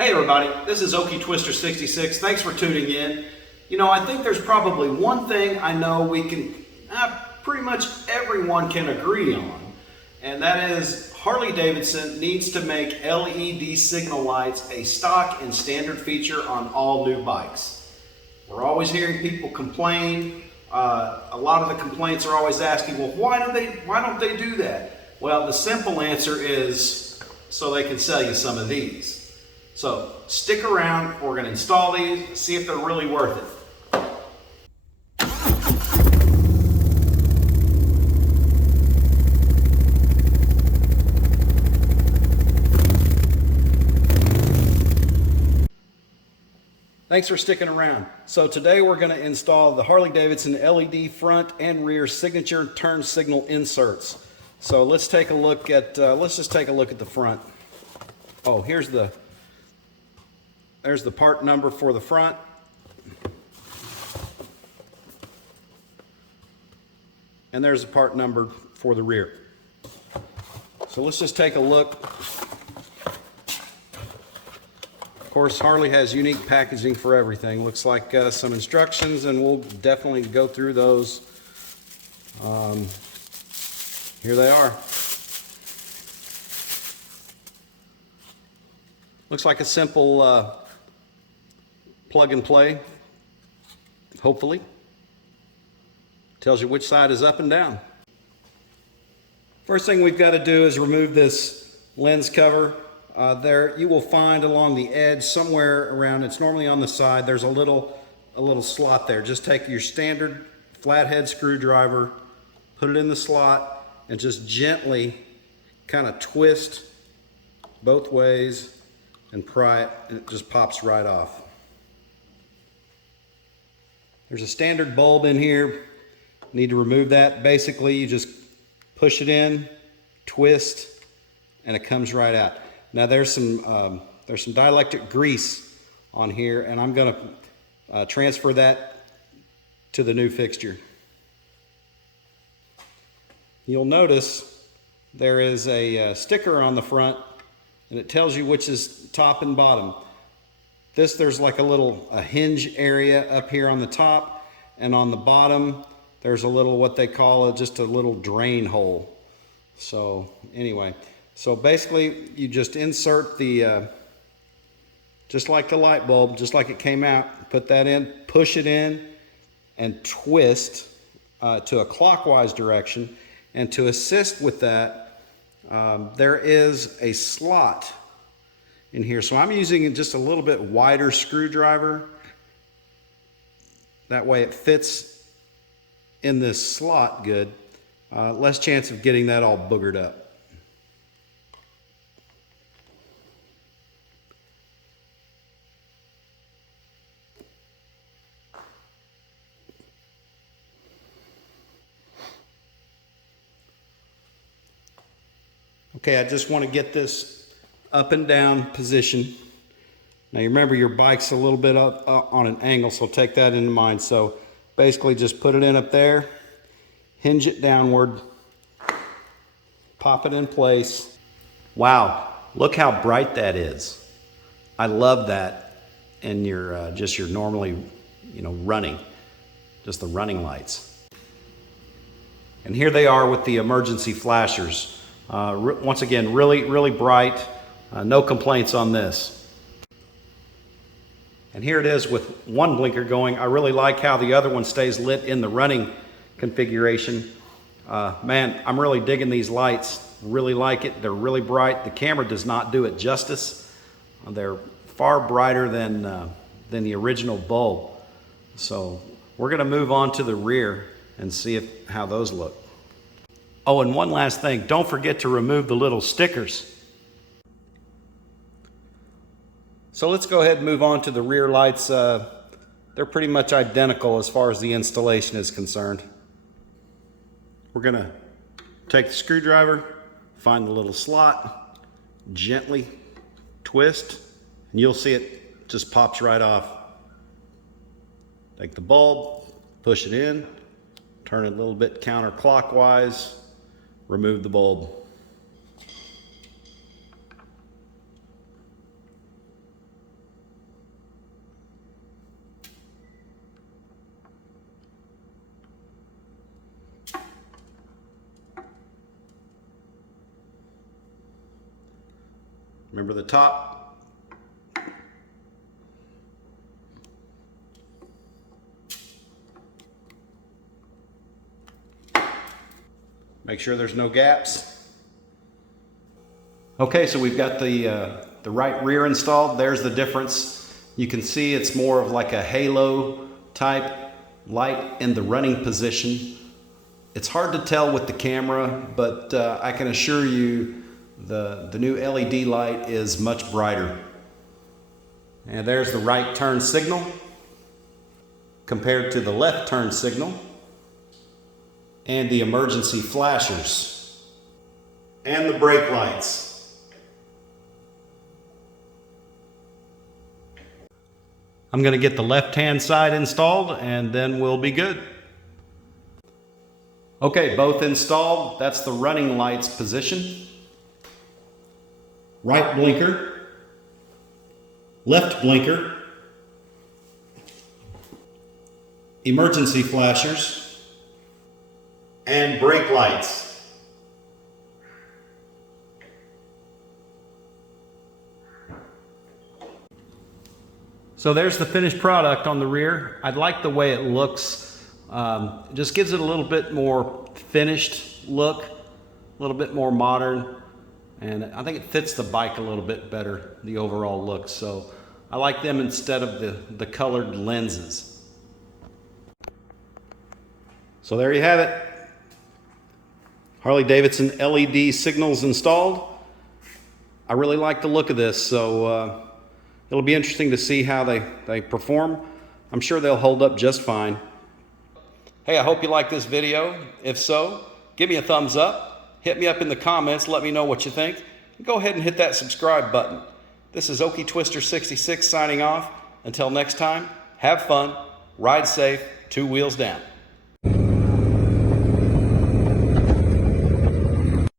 Hey everybody, this is Okie Twister 66. Thanks for tuning in. You know, I think there's probably one thing I know we can, pretty much everyone can agree on, and that is Harley Davidson needs to make LED signal lights a stock and standard feature on all new bikes. We're always hearing people complain. A lot of the complaints are always asking, well, why don't they do that? Well, the simple answer is so they can sell you some of these. So stick around, we're going to install these, see if they're really worth it. Thanks for sticking around. So today we're going to install the Harley Davidson LED front and rear signature turn signal inserts. So let's take a look at, let's just take a look at the front. Oh, there's the part number for the front. And there's the part number for the rear. So let's just take a look. Of course, Harley has unique packaging for everything. Looks like some instructions, and we'll definitely go through those. Here they are. Looks like a simple plug and play, hopefully. Tells you which side is up and down. First thing we've got to do is remove this lens cover. There you will find along the edge somewhere around, it's normally on the side, there's a little slot there. Just take your standard flathead screwdriver, put it in the slot, and just gently kind of twist both ways and pry it, and it just pops right off. There's a standard bulb in here. Need to remove that. Basically, you just push it in, twist, and it comes right out. Now there's some dielectric grease on here, and I'm going to transfer that to the new fixture. You'll notice there is a sticker on the front, and it tells you which is top and bottom. There's like a hinge area up here on the top, and on the bottom there's a little, what they call just a little drain hole. So anyway, so basically you just insert the, just like the light bulb, just like it came out, put that in, push it in, and twist to a clockwise direction. And to assist with that, there is a slot in here. So I'm using just a little bit wider screwdriver. That way it fits in this slot good. Less chance of getting that all boogered up. Okay, I just want to get this up and down position. Now you remember your bike's a little bit up on an angle, so take that into mind. So basically just put it in up there, hinge it downward, pop it in place. Wow, look how bright that is. I love that in your just your normally, running, just the running lights. And here they are with the emergency flashers. Once again, really bright. No complaints on this. And here it is with one blinker going. I really like how the other one stays lit in the running configuration. Man, I'm really digging these lights. Really like it. They're really bright. The camera does not do it justice. They're far brighter than the original bulb. So we're going to move on to the rear and see how those look. Oh, and one last thing. Don't forget to remove the little stickers. So let's go ahead and move on to the rear lights. They're pretty much identical as far as the installation is concerned. We're going to take the screwdriver, find the little slot, gently twist, and you'll see it just pops right off. Take the bulb, push it in, turn it a little bit counterclockwise, remove the bulb. Remember the top. Make sure there's no gaps. Okay, so we've got the right rear installed. There's the difference. You can see it's more of like a halo type light in the running position. It's hard to tell with the camera, but I can assure you the new LED light is much brighter. And there's the right turn signal compared to the left turn signal. And the emergency flashers. And the brake lights. I'm going to get the left-hand side installed and then we'll be good. Okay, both installed. That's the running lights position. Right blinker. Left blinker. Emergency flashers. And brake lights. So there's the finished product on the rear. I like the way it looks. It just gives it a little bit more finished look, a little bit more modern, and I think it fits the bike a little bit better, the overall look. So I like them instead of the colored lenses. So there you have it. Harley Davidson LED signals installed. I really like the look of this, so it'll be interesting to see how they perform. I'm sure they'll hold up just fine. Hey, I hope you like this video. If so, give me a thumbs up. Hit me up in the comments. Let me know what you think. And go ahead and hit that subscribe button. This is Okie Twister 66 signing off. Until next time, have fun, ride safe, 2 wheels down.